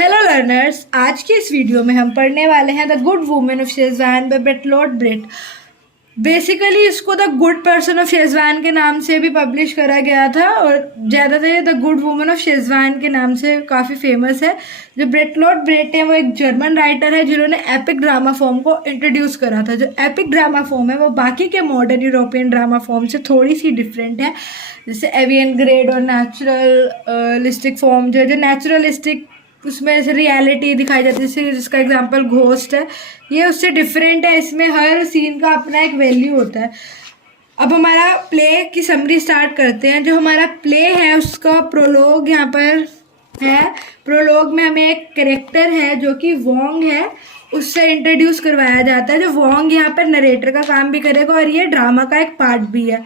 Hello learners, आज की इस वीडियो में हम पढ़ने वाले हैं the good women of Szechwan by Bertolt Brecht. Basically इसको the good person of Szechwan के नाम से भी पब्लिश करा गया था और ज़्यादातर ये the good women of Szechwan के नाम से काफ़ी फेमस है। जो बेटलोट ब्रेट है वो एक जर्मन राइटर है जिन्होंने एपिक ड्रामा फॉर्म को इंट्रोड्यूस करा था। जो एपिक ड्रामा फॉर्म है वो बाकी के मॉडर्न यूरोपियन ड्रामा फॉर्म से थोड़ी सी डिफरेंट है। जैसे एवियन ग्रेड और नेचुरलिस्टिक फॉर्म जो नेचुरलिस्टिक उसमें ऐसे रियलिटी दिखाई जाती है, जैसे जिसका एग्जांपल घोस्ट है, ये उससे डिफरेंट है। इसमें हर सीन का अपना एक वैल्यू होता है। अब हमारा प्ले की समरी स्टार्ट करते हैं। जो हमारा प्ले है उसका प्रोलॉग यहाँ पर है। प्रोलॉग में हमें एक कैरेक्टर है जो कि वोंग है, उससे इंट्रोड्यूस करवाया जाता है। जो वोंग यहाँ पर नरेटर का काम भी करेगा और ये ड्रामा का एक पार्ट भी है।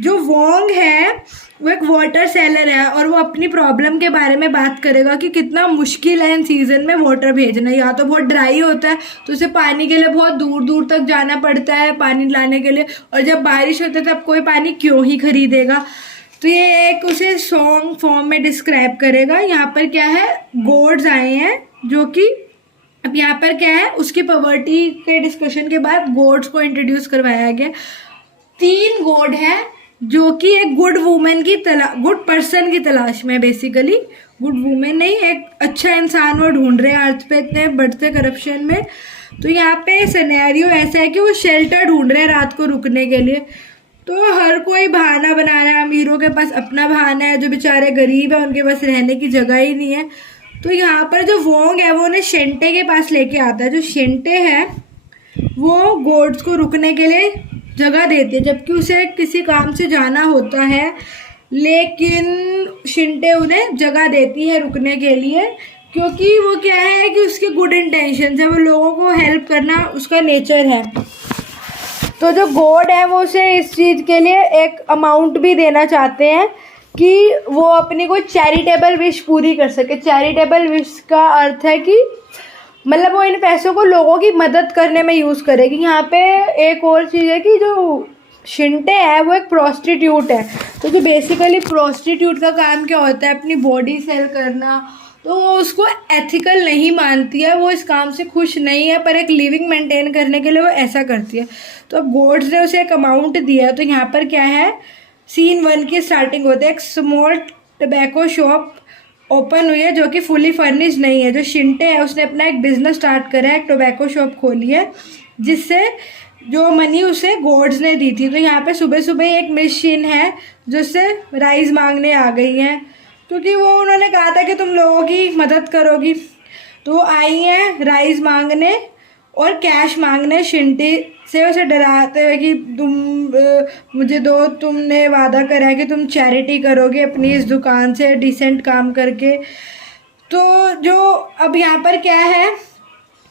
जो वोंग है वो एक वाटर सेलर है और वो अपनी प्रॉब्लम के बारे में बात करेगा कि कितना मुश्किल है इन सीज़न में वाटर भेजना। या तो बहुत ड्राई होता है तो उसे पानी के लिए बहुत दूर दूर तक जाना पड़ता है पानी लाने के लिए, और जब बारिश होती है तब कोई पानी क्यों ही खरीदेगा। तो ये एक उसे सॉन्ग फॉर्म में डिस्क्राइब करेगा। यहाँ पर क्या है, गॉड्स आए हैं जो कि अब यहाँ पर क्या है, उसकी पॉवर्टी के डिस्कशन के बाद गॉड्स को इंट्रोड्यूस करवाया गया। 3 गॉड हैं जो कि एक गुड वुमेन की गुड पर्सन की तलाश में, बेसिकली गुड वुमेन नहीं, एक अच्छा इंसान वो ढूंढ रहे हैं अर्थ पे इतने बढ़ते करप्शन में। तो यहाँ पे सिनेरियो ऐसा है कि वो शेल्टर ढूंढ रहे हैं रात को रुकने के लिए। तो हर कोई बहाना बना रहा है। अमीरों के पास अपना बहाना है, जो बेचारे गरीब है उनके पास रहने की जगह ही नहीं है। तो यहाँ पर जो वोंग है वो उन्हें शेंटे के पास लेके आता है। जो शेंटे है वो गोड्स को रुकने के लिए जगह देती है, जबकि उसे किसी काम से जाना होता है, लेकिन शिंटे उन्हें जगह देती है रुकने के लिए, क्योंकि वो क्या है कि उसके गुड इंटेंशन है, वो लोगों को हेल्प करना उसका नेचर है। तो जो गॉड है वो उसे इस चीज़ के लिए एक अमाउंट भी देना चाहते हैं कि वो अपनी कोई चैरिटेबल विश पूरी कर सके। चैरिटेबल विश का अर्थ है कि मतलब वो इन पैसों को लोगों की मदद करने में यूज़ करेगी। यहाँ पे एक और चीज़ है कि जो शिंटे है वो एक प्रोस्टिट्यूट है। तो जो बेसिकली प्रोस्टिट्यूट का काम क्या होता है, अपनी बॉडी सेल करना, तो वो उसको एथिकल नहीं मानती है, वो इस काम से खुश नहीं है, पर एक लिविंग मेंटेन करने के लिए वो ऐसा करती है। तो अब गॉड्स ने उसे एक अमाउंट दिया। तो यहाँ पर क्या है, सीन 1 की स्टार्टिंग होती है। एक स्मॉल टबैको शॉप ओपन हुई है जो कि फुली फर्निश्ड नहीं है। जो शिंटे है उसने अपना एक बिजनेस स्टार्ट करा है, एक टोबैको शॉप खोली है, जिससे जो मनी उसे गॉड्स ने दी थी। तो यहाँ पे सुबह सुबह एक मशीन है जिससे राइस मांगने आ गई हैं, क्योंकि वो उन्होंने कहा था कि तुम लोगों की मदद करोगी। तो वो आई हैं राइस मांगने और कैश मांगने शिंटे से, उसे डराते हुए कि तुम मुझे दो, तुमने वादा करा है कि तुम चैरिटी करोगे अपनी इस दुकान से डिसेंट काम करके। तो जो अब यहाँ पर क्या है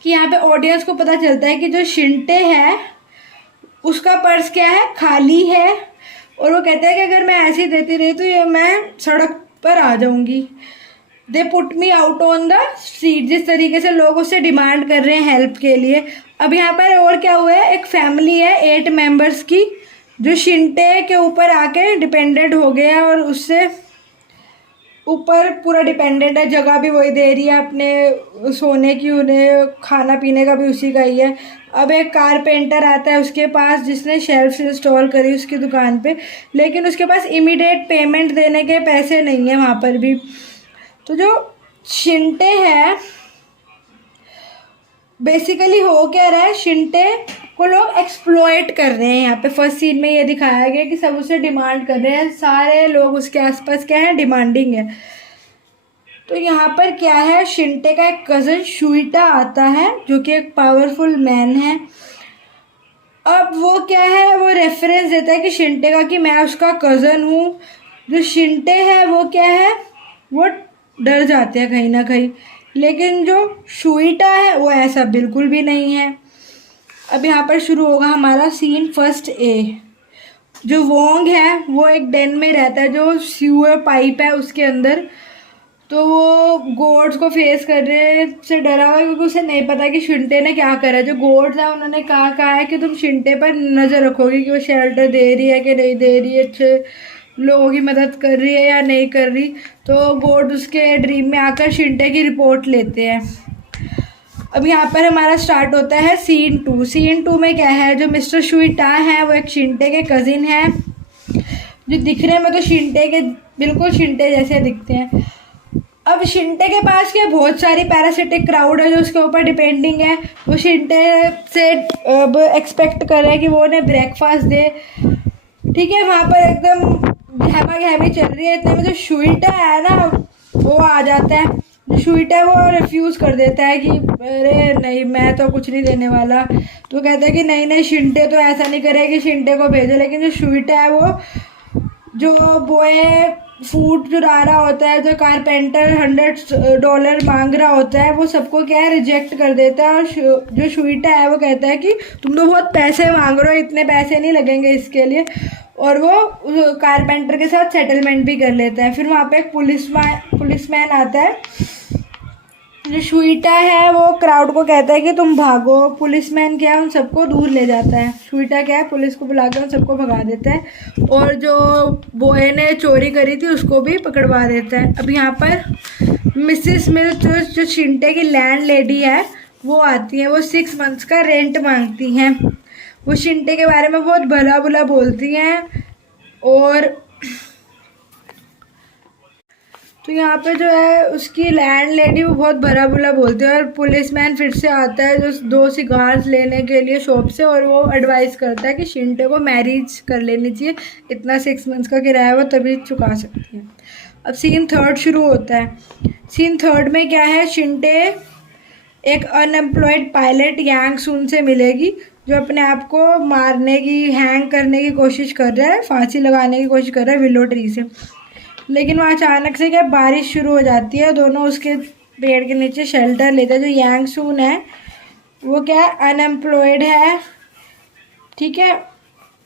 कि यहाँ पे ऑडियंस को पता चलता है कि जो शिंटे है उसका पर्स क्या है, खाली है, और वो कहते हैं कि अगर मैं ऐसे ही देती रही तो ये मैं सड़क पर आ जाऊँगी। They put me out on the street, जिस तरीके से लोग उससे डिमांड कर रहे हैं हेल्प के लिए। अब यहाँ पर और क्या हुआ है, एक फैमिली है 8 मेंबर्स की जो शिंटे के ऊपर आके डिपेंडेंट हो गया है और उससे ऊपर पूरा डिपेंडेंट है। जगह भी वही दे रही है अपने सोने की, उन्हें खाना पीने का भी उसी का ही है। अब एक कारपेंटर आता है उसके पास जिसने शेल्फ इंस्टॉल करी उसकी दुकान पे, लेकिन उसके पास इमीडिएट पेमेंट देने के पैसे नहीं है वहाँ पर भी। तो जो शिंटे है बेसिकली हो क्या रहा है, शिंटे को लोग एक्सप्लॉइट कर रहे हैं। यहाँ पे फर्स्ट सीन में ये दिखाया गया कि सब उसे डिमांड कर रहे हैं, सारे लोग उसके आसपास क्या है, डिमांडिंग है। तो यहाँ पर क्या है, शिंटे का एक कज़न शुइटा आता है जो कि एक पावरफुल मैन है। अब वो क्या है, वो रेफरेंस देता है कि शिंटे का कि मैं उसका कज़न हूँ। जो शिंटे है वो क्या है, वो डर जाते हैं कहीं ना कहीं, लेकिन जो शुइटा है वो ऐसा बिल्कुल भी नहीं है। अब यहाँ पर शुरू होगा हमारा सीन फर्स्ट ए। जो वोंग है वो एक डेन में रहता है जो सीवर पाइप है उसके अंदर। तो वो गॉड्स को फेस करने से डरा हुआ है, क्योंकि उसे नहीं पता कि शिंटे ने क्या करा है। जो गॉड्स है उन्होंने कहा है कि तुम शिंटे पर नज़र रखोगे कि वो शेल्टर दे रही है कि नहीं दे रही है, अच्छे लोगों की मदद कर रही है या नहीं कर रही। तो गोड उसके ड्रीम में आकर शिंटे की रिपोर्ट लेते हैं। अब यहाँ पर हमारा स्टार्ट होता है सीन 2। सीन 2 में क्या है, जो मिस्टर शुइटा है वो एक शिंटे के कज़िन हैं, जो दिखने में तो शिंटे के बिल्कुल शिंटे जैसे दिखते हैं। अब शिंटे के पास क्या बहुत सारी पैरासिटिक क्राउड है जो उसके ऊपर डिपेंडिंग है। वो शिंटे से अब एक्सपेक्ट कर रहे हैं कि वो उन्हें ब्रेकफास्ट दे। ठीक है, वहाँ पर एकदम गहमा गहमी चल रही है। इतने में जो शुइटा है ना वो आ जाता है। जो शुइटा है वो रिफ्यूज़ कर देता है कि अरे नहीं, मैं तो कुछ नहीं देने वाला। तो कहता है कि नहीं नहीं, शिंटे तो ऐसा नहीं करेगी, शिंटे को भेजो। लेकिन जो शुइटा है वो जो बॉय फूड चुरा रहा होता है, जो कारपेंटर $100 मांग रहा होता है, वो सबको क्या है रिजेक्ट कर देता है। और जो शुइटा है वो कहता है कि तुम तो बहुत पैसे मांग रहे हो, इतने पैसे नहीं लगेंगे इसके लिए। और वो कारपेंटर के साथ सेटलमेंट भी कर लेता है। फिर वहाँ पे एक पुलिसमैन आता है। जो शुइटा है वो क्राउड को कहता है कि तुम भागो। पुलिसमैन क्या है उन सबको दूर ले जाता है। शुइटा क्या है पुलिस को बुलाकर उन सबको भगा देता है और जो बॉय ने चोरी करी थी उसको भी पकड़वा देता है। अब यहाँ पर मिसिस मिल्स जो शिंटे की लैंड लेडी है वो आती है। वो 6 मंथ्स का रेंट मांगती हैं। वो शिंटे के बारे में बहुत भला बुला बोलती हैं। और तो यहाँ पे जो है उसकी लैंड लेडी वो बहुत भला बुला बोलती है। और पुलिसमैन फिर से आता है जो 2 सिगार्स लेने के लिए शॉप से, और वो एडवाइस करता है कि शिंटे को मैरिज कर लेनी चाहिए, इतना 6 मंथ्स का किराया वो तभी चुका सकती है। अब सीन 3 शुरू होता है। सीन 3 में क्या है, शिंटे एक अनएम्प्लॉयड पायलट यांग सून से मिलेगी जो अपने आप को मारने की, हैंग करने की कोशिश कर रहा है, फांसी लगाने की कोशिश कर रहा है विलो ट्री से। लेकिन वहाँ अचानक से क्या बारिश शुरू हो जाती है। दोनों उसके पेड़ के नीचे शेल्टर लेते हैं। जो यांग सून है वो क्या अनएम्प्लॉयड है। ठीक है,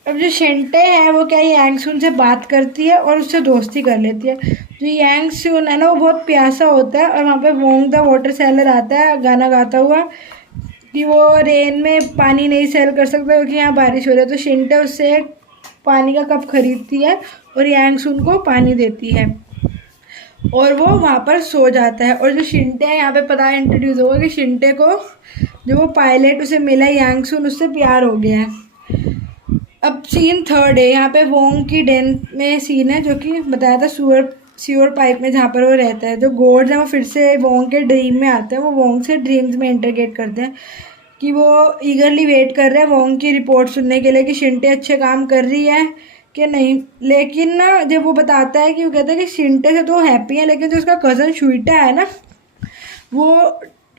अब जो शिंटे है वो क्या यांग सून से बात करती है और उससे दोस्ती कर लेती है। जो यांग सून है ना वो बहुत प्यासा होता है और वहाँ पे वोंग द वाटर सेलर आता है गाना गाता हुआ कि वो रेन में पानी नहीं सेल कर सकता क्योंकि यहाँ बारिश हो रही है। तो शिंटे उससे पानी का कप खरीदती है और यांग सून को पानी देती है और वो वहाँ पर सो जाता है। और जो शिंटे है यहाँ पे पता इंट्रोड्यूस होगा कि शिंटे को जो वो पायलट उसे मिला यांग सून उससे प्यार हो गया है। अब सीन 3 है। यहाँ पे वोंग की डेन में सीन है जो कि बताया था सीवर पाइप में जहाँ पर वो रहता है। जो गोड्स हैं वो फिर से वोंग के ड्रीम में आते हैं। वो वोंग से ड्रीम्स में इंटरगेट करते हैं कि वो ईगरली वेट कर रहे हैं वोंग की रिपोर्ट सुनने के लिए कि शिंटे अच्छे काम कर रही है कि नहीं। लेकिन ना जब वो बताता है कि वो कहता है कि शिंटे से तो हैप्पी है, लेकिन जो उसका कज़न शुइटा है ना वो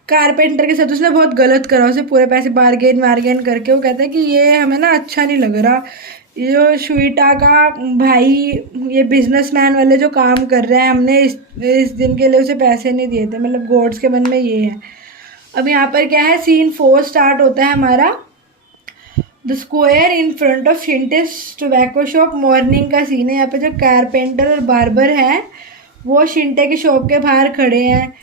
कारपेंटर के साथ उसने बहुत गलत करा। उसे पूरे पैसे बार्गेन करके वो कहता है कि ये हमें ना अच्छा नहीं लग रहा। ये जो शुइटा का भाई ये बिजनेसमैन वाले जो काम कर रहे हैं, हमने इस दिन के लिए उसे पैसे नहीं दिए थे। मतलब गॉड्स के मन में ये है। अब यहाँ पर क्या है, सीन 4 स्टार्ट होता है हमारा। The square in front of Shen Te's tobacco shop. Morning का सीन है। यहाँ पे जो कारपेंटर और बार्बर हैं वो शिंटे की शॉप के बाहर खड़े हैं।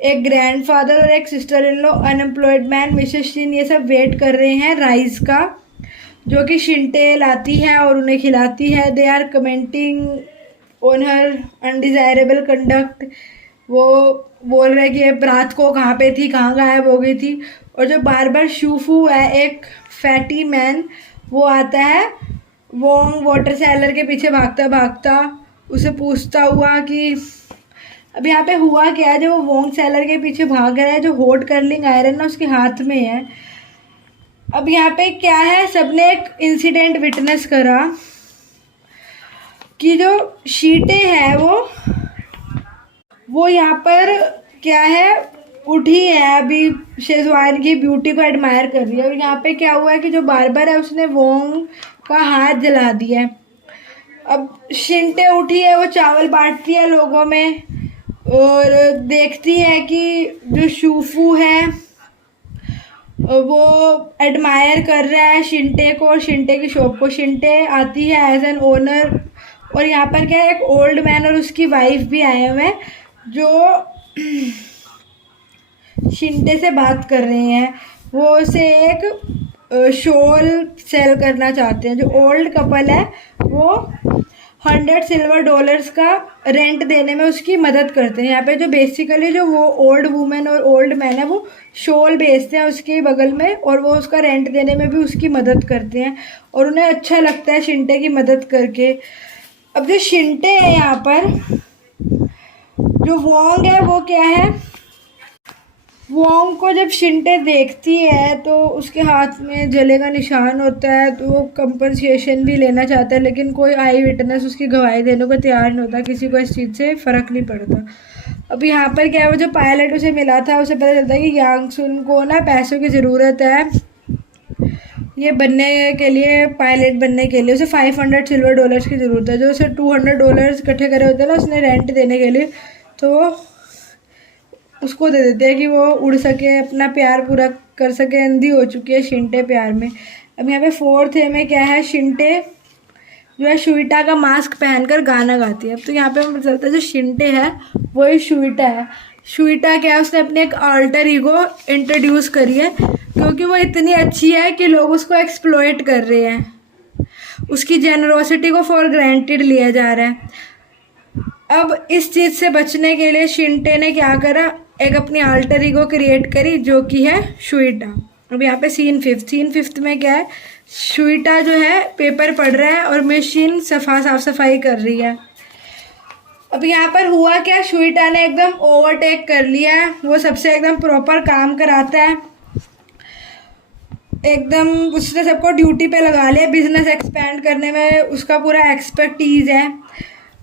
एक ग्रैंडफादर और एक sister in law, unemployed man, Mrs Shin, ये सब वेट कर रहे हैं राइस का जो कि शिंटे लाती है और उन्हें खिलाती है। They are commenting on her undesirable conduct. वो बोल रहे कि रात को कहाँ पे थी, कहाँ गायब हो गई थी। और जो बार्बर शूफू है एक फैटी मैन, वो आता है वोंग वाटर सेलर के पीछे भागता भागता उसे पूछता हुआ कि अब यहाँ पे हुआ क्या है। जो वो वोंग सेलर के पीछे भाग रहा है, जो हॉट कर्लिंग आयरन ना उसके हाथ में है। अब यहाँ पे क्या है, सबने एक इंसिडेंट विटनेस करा कि जो शीटे है वो यहाँ पर क्या है उठी है, अभी शेजवान की ब्यूटी को एडमायर कर रही है। और यहाँ पे क्या हुआ है कि जो बार्बर है उसने वोंग का हाथ जला दिया है। अब शिंटे उठी है, वो चावल बांटती है लोगों में और देखती है कि जो शूफू है वो एडमायर कर रहा है शिंटे को और शिंटे की शॉप को। शिंटे आती है एज एन ओनर और यहाँ पर क्या है एक ओल्ड मैन और उसकी वाइफ भी आए हुए हैं जो शिंटे से बात कर रहे हैं। वो उसे एक शॉल सेल करना चाहते हैं। जो ओल्ड कपल है वो 100 सिल्वर डॉलर्स का रेंट देने में उसकी मदद करते हैं। यहाँ पे जो बेसिकली जो वो ओल्ड वुमेन और ओल्ड मैन है वो शॉल बेचते हैं उसके बगल में, और वो उसका रेंट देने में भी उसकी मदद करते हैं और उन्हें अच्छा लगता है शिंटे की मदद करके। अब जो शिंटे है यहाँ पर, जो वोंग है वो क्या है, वोंग को जब शिंटे देखती है तो उसके हाथ में जले का निशान होता है, तो वो कंपनसेशन भी लेना चाहता है, लेकिन कोई आई विटनेस उसकी गवाही देने को तैयार नहीं होता, किसी को इस चीज़ से फ़र्क नहीं पड़ता। अब यहाँ पर क्या है, वो जो पायलट उसे मिला था उसे पता चलता है कि यांग सुन को ना पैसों की ज़रूरत है ये बनने के लिए, पायलट बनने के लिए उसे 500 सिल्वर डॉलर्स की ज़रूरत है। जो उसे 200 डॉलर्स इकट्ठे करे होते हैं ना उसने रेंट देने के लिए, तो उसको दे देते हैं कि वो उड़ सके, अपना प्यार पूरा कर सके। अंधी हो चुकी है शिंटे प्यार में। अब यहाँ पे 4th ए में क्या है, शिंटे जो है शुइटा का मास्क पहनकर गाना गाती है। अब तो यहाँ पे हमें पता चलता है जो शिंटे है वही शुइटा है। शुइटा क्या है, उसने अपने एक अल्टर ईगो इंट्रोड्यूस करी है क्योंकि वो इतनी अच्छी है कि लोग उसको एक्सप्लॉइट कर रहे हैं, उसकी जेनरोसिटी को फॉर ग्रांटेड लिया जा रहा है। अब इस चीज़ से बचने के लिए शिंटे ने क्या करा, एक अपनी अल्टर ईगो क्रिएट करी जो कि है शुइटा। अब यहाँ पे सीन फिफ्थ में क्या है, शुइटा जो है पेपर पढ़ रहा है और मशीन साफ सफाई कर रही है। अब यहाँ पर हुआ क्या, शुइटा ने एकदम ओवरटेक कर लिया है, वो सबसे एकदम प्रॉपर काम कराता है, एकदम उसने सबको ड्यूटी पे लगा लिया। बिजनेस एक्सपेंड करने में उसका पूरा एक्सपर्टीज़ है।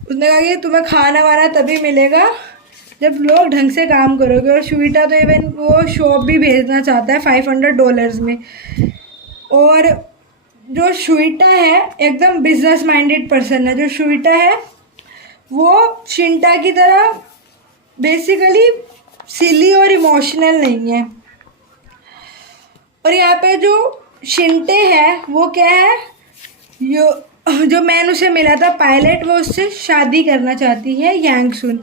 उसने कहा कि तुम्हें खाना वाना तभी मिलेगा जब लोग ढंग से काम करोगे। और शुइटा तो इवन वो शॉप भी भेजना चाहता है 500 डॉलर्स में। और जो शुइटा है एकदम बिजनेस माइंडेड पर्सन है। जो शुइटा है वो शिंटा की तरह बेसिकली सिली और इमोशनल नहीं है। और यहाँ पे जो शिंटे है वो क्या है, जो मैन उसे मिला था पायलट, वो उससे शादी करना चाहती है यांग सुन।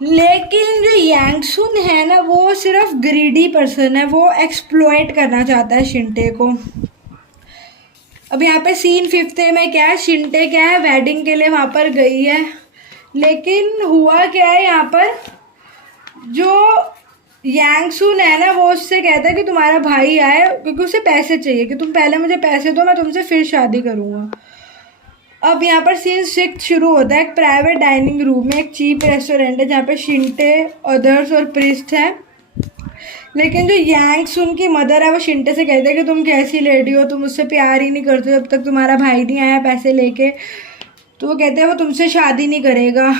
लेकिन जो यांग सुन है ना वो सिर्फ ग्रीडी पर्सन है, वो एक्सप्लॉइट करना चाहता है शिंटे को। अब यहाँ पे सीन 5th में क्या है, शिंटे क्या है वेडिंग के लिए वहाँ पर गई है, लेकिन हुआ क्या है यहाँ पर, जो यांग सुन है ना वो उससे कहता है कि तुम्हारा भाई आए, क्योंकि उसे पैसे चाहिए कि तुम पहले मुझे पैसे दो मैं तुमसे फिर शादी करूँगा। अब यहाँ पर सीन 6 शुरू होता है। एक प्राइवेट डाइनिंग रूम में एक चीप रेस्टोरेंट है जहाँ पे शिंटे, अदर्स और प्रिस्ट है। लेकिन जो यांग सुन की मदर है वो शिंटे से कहते हैं कि तुम कैसी लेडी हो, तुम मुझसे प्यार ही नहीं करते जब तक तुम्हारा भाई नहीं आया पैसे लेके। तो वो कहते हैं वो तुमसे शादी नहीं करेगा।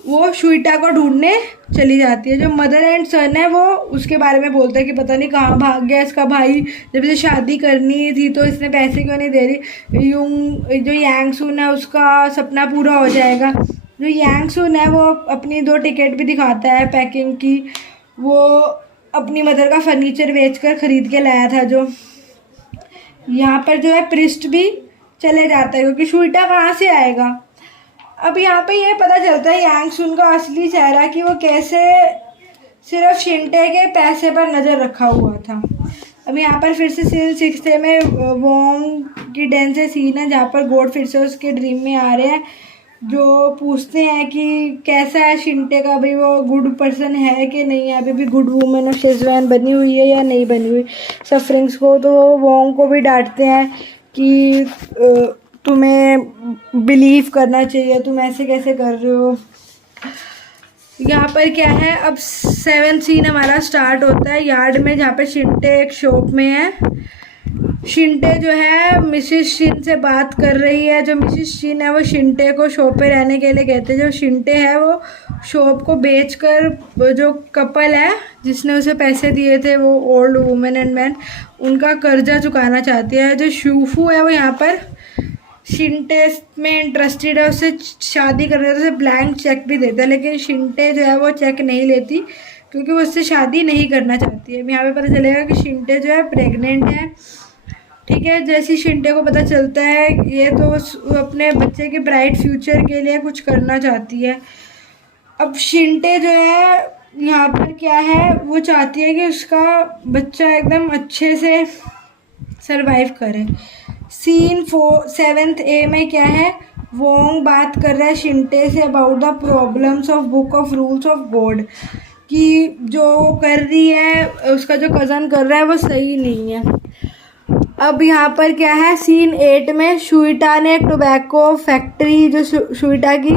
वो शुइटा को ढूंढने चली जाती है। जो मदर एंड सन है वो उसके बारे में बोलता है कि पता नहीं कहाँ भाग गया इसका भाई, जब इसे शादी करनी थी तो इसने पैसे क्यों नहीं दे रही। जो यांग सुन है उसका सपना पूरा हो जाएगा। जो यांग सुन है वो अपनी 2 टिकट भी दिखाता है पैकिंग की, वो अपनी मदर का फर्नीचर बेचकर ख़रीद के लाया था। जो यहाँ पर जो है प्रिस्ट भी चले जाता है क्योंकि शुइटा कहाँ से आएगा। अब यहाँ पे ये पता चलता है यांग सुन का असली चेहरा कि वो कैसे सिर्फ शिंटे के पैसे पर नज़र रखा हुआ था। अब यहाँ पर फिर से सीन 6 में वोंग की डेन से सीन है जहाँ पर गॉड फिर से उसके ड्रीम में आ रहे हैं, जो पूछते हैं कि कैसा है शिंटे का, भाई वो गुड पर्सन है कि नहीं है, अभी भी गुड वुमेन ऑफ शेजवान बनी हुई है या नहीं बनी हुई सफरिंग्स को। तो वोंग को भी डांटते हैं कि तुम्हें बिलीव करना चाहिए, तुम ऐसे कैसे कर रहे हो। यहाँ पर क्या है, अब 7th सीन हमारा स्टार्ट होता है यार्ड में जहाँ पे शिंटे एक शॉप में है। शिंटे जो है मिसिस शिन से बात कर रही है। जो मिसिस शिन है वो शिंटे को शॉप पे रहने के लिए कहते हैं। जो शिंटे है वो शॉप को बेचकर जो कपल है जिसने उसे पैसे दिए थे, वो ओल्ड वुमेन एंड मैन, उनका कर्जा चुकाना चाहती है। जो शूफू है वो यहाँ पर शिंटे में इंटरेस्टेड है, उससे शादी कर रहे थे, उसे ब्लैंक चेक भी देता है, लेकिन शिंटे जो है वो चेक नहीं लेती क्योंकि वो उससे शादी नहीं करना चाहती है। यहाँ पे पता चलेगा कि शिंटे जो है प्रेग्नेंट है। ठीक है, जैसे शिंटे को पता चलता है ये तो अपने बच्चे के ब्राइट फ्यूचर के लिए कुछ करना चाहती है। अब शिंटे जो है यहाँ पर क्या है, वो चाहती है कि उसका बच्चा एकदम अच्छे से सरवाइव करे। सीन 7th ए में क्या है, वोंग बात कर रहा है शिंटे से about the problems of book of rules of god, कि जो कर रही है उसका जो कज़न कर रहा है वो सही नहीं है। अब यहाँ पर क्या है, सीन 8 में शुइटा ने एक टोबैको फैक्ट्री, जो शुइटा की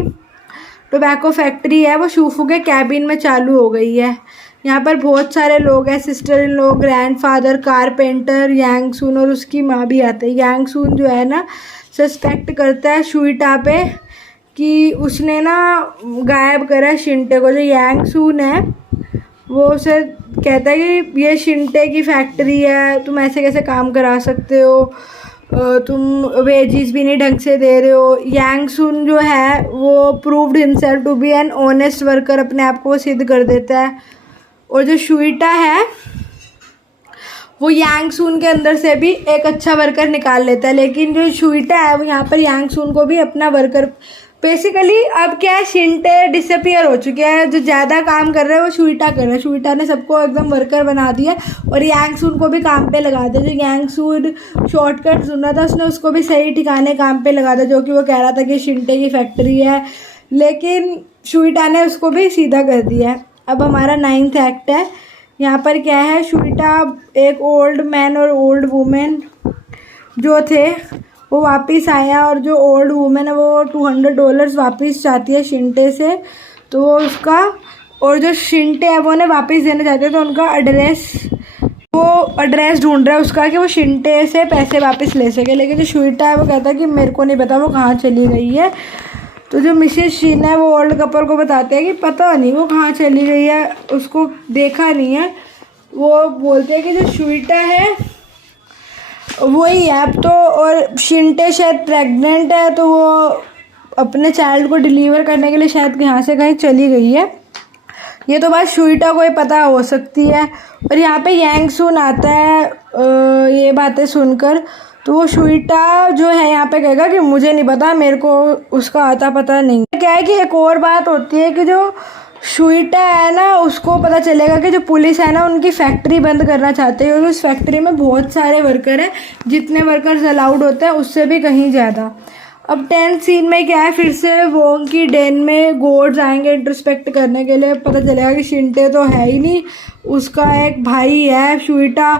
टोबैको फैक्ट्री है वो शूफू के कैबिन में चालू हो गई है। यहाँ पर बहुत सारे लोग हैं, sister in law, grandfather, carpenter, Yang Sun और उसकी माँ भी आते हैं। यांग सून जो है ना सस्पेक्ट करता है शुइटा पे कि उसने ना गायब करा है शिंटे को। जो यांग सून है वो उसे कहता है कि ये शिंटे की फैक्ट्री है, तुम ऐसे कैसे काम करा सकते हो, तुम वेजिस भी नहीं ढंग से दे रहे हो। यांग सून जो है वो proved himself to be an honest worker, अपने आप को वो सिद्ध कर देता है। और जो शुइटा है वो यांग सून के अंदर से भी एक अच्छा वर्कर निकाल लेता है, लेकिन जो शुइटा है वो यहाँ पर यांग सून को भी अपना वर्कर, बेसिकली अब क्या है, शिंटे डिसअपियर हो चुके हैं, जो ज़्यादा काम कर रहे हैं वो शुइटा कर रहा है। शुइटा ने सबको एकदम वर्कर बना दिया और यांग सून को भी काम पे लगा दिया। जो यांग सून शॉर्टकट सुन रहा था उसने उसको भी सही ठिकाने काम पे लगा दिया, जो कि वो कह रहा था कि शिंटे की फैक्ट्री है, लेकिन शुइटा ने उसको भी सीधा कर दिया है। अब हमारा 9th एक्ट है। यहाँ पर क्या है, शुइटा एक ओल्ड मैन और ओल्ड वुमेन जो थे वो वापस आया, और जो ओल्ड वुमेन है वो $200 वापस चाहती है शिंटे से, तो वो उसका, और जो शिंटे है वो उन्हें वापस देना चाहते हैं, तो उनका एड्रेस ढूंढ रहा है उसका कि वो शिंटे से पैसे वापस ले सके। लेकिन जो शुइटा है वो कहता है कि मेरे को नहीं पता वो कहाँ चली गई है। तो जो मिसेस शीन है वो ओल्ड कपल को बताते हैं कि पता नहीं वो कहाँ चली गई है, उसको देखा नहीं है। वो बोलते हैं कि जो शुइटा है वही है अब तो, और शिंटे शायद प्रेग्नेंट है, तो वो अपने चाइल्ड को डिलीवर करने के लिए शायद यहाँ से कहीं चली गई है। ये तो बात शुइटा को ही पता हो सकती है। और यहाँ पे यांग सून आता है ये बातें सुनकर, तो वो शुइटा जो है यहाँ पे कहेगा कि मुझे नहीं पता, मेरे को उसका आता पता नहीं। क्या है कि एक और बात होती है कि जो शुइटा है ना उसको पता चलेगा कि जो पुलिस है ना उनकी फैक्ट्री बंद करना चाहते हैं, क्योंकि उस फैक्ट्री में बहुत सारे वर्कर हैं, जितने वर्कर्स अलाउड होते हैं उससे भी कहीं ज़्यादा। अब 10th सीन में क्या है, फिर से वोंग की डेन में गोड्स आएंगे इंट्रोस्पेक्ट करने के लिए। पता चलेगा कि शिंटे तो है ही नहीं, उसका एक भाई है शुइटा,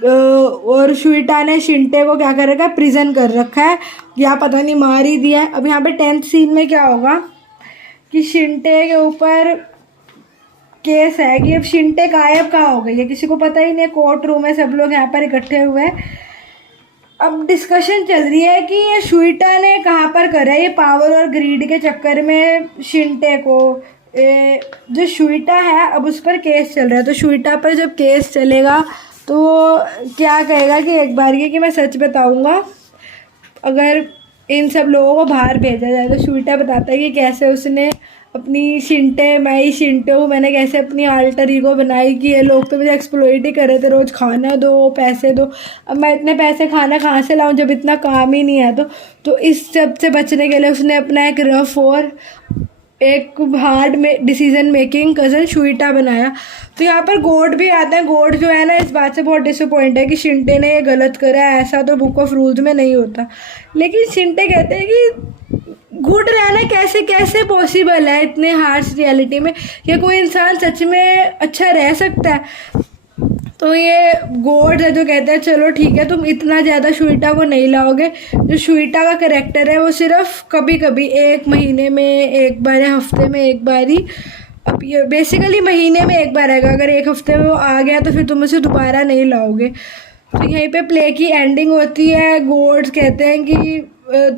और शुइटा ने शिंटे को क्या कर रखा है, प्रिजन कर रखा है, या पता नहीं मार ही दिया है। अब यहाँ पे 10th सीन में क्या होगा कि शिंटे के ऊपर केस है कि अब शिंटे गायब कहाँ हो गई है, किसी को पता ही नहीं। कोर्ट रूम में सब लोग यहाँ पर इकट्ठे हुए हैं। अब डिस्कशन चल रही है कि ये शुइटा ने कहाँ पर करा है ये पावर और ग्रीड के चक्कर में शिंटे को। जो शुइटा है अब उस पर केस चल रहा है, तो शुइटा पर जब केस चलेगा तो क्या कहेगा कि एक बार ये कि मैं सच बताऊंगा अगर इन सब लोगों को बाहर भेजा जाए। तो शुइटा बताता है कि कैसे उसने अपनी शिंटे, मैं ही शिंटे हूँ, मैंने कैसे अपनी आल्टर ईगो बनाई कि ये लोग तो मुझे एक्सप्लॉइट ही कर रहे थे, रोज़ खाना दो, पैसे दो, अब मैं इतने पैसे खाना कहाँ से लाऊं जब इतना काम ही नहीं है। तो इस सब से बचने के लिए उसने अपना एक रफ और एक हार्ड में डिसीजन मेकिंग कज़न शुइटा बनाया। तो यहाँ पर गॉड भी आते हैं। गॉड जो है ना इस बात से बहुत डिसअपॉइंट है कि शिंटे ने ये गलत करा है, ऐसा तो बुक ऑफ रूल्स में नहीं होता। लेकिन शिंटे कहते हैं कि गुड रहना कैसे कैसे पॉसिबल है इतने हार्श रियलिटी में, कि कोई इंसान सच में अच्छा रह सकता है। तो ये गॉड है जो कहता है चलो ठीक है तुम इतना ज़्यादा शुइटा को नहीं लाओगे। जो शुइटा का करेक्टर है वो सिर्फ कभी कभी 1 महीने में एक बार या हफ्ते में एक बार ही, अब ये बेसिकली महीने में एक बार आएगा। अगर एक हफ्ते में वो आ गया तो फिर तुम उसे दोबारा नहीं लाओगे। तो यहीं पे प्ले की एंडिंग होती है। गॉड्स कहते हैं कि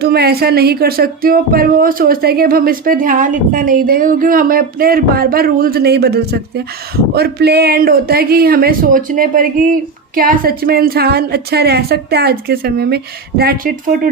तुम ऐसा नहीं कर सकती हो, पर वो सोचता है कि अब हम इस पे ध्यान इतना नहीं देंगे क्योंकि हमें अपने बार बार रूल्स नहीं बदल सकते। और प्ले एंड होता है कि हमें सोचने पर कि क्या सच में इंसान अच्छा रह सकता है आज के समय में। That's it for today.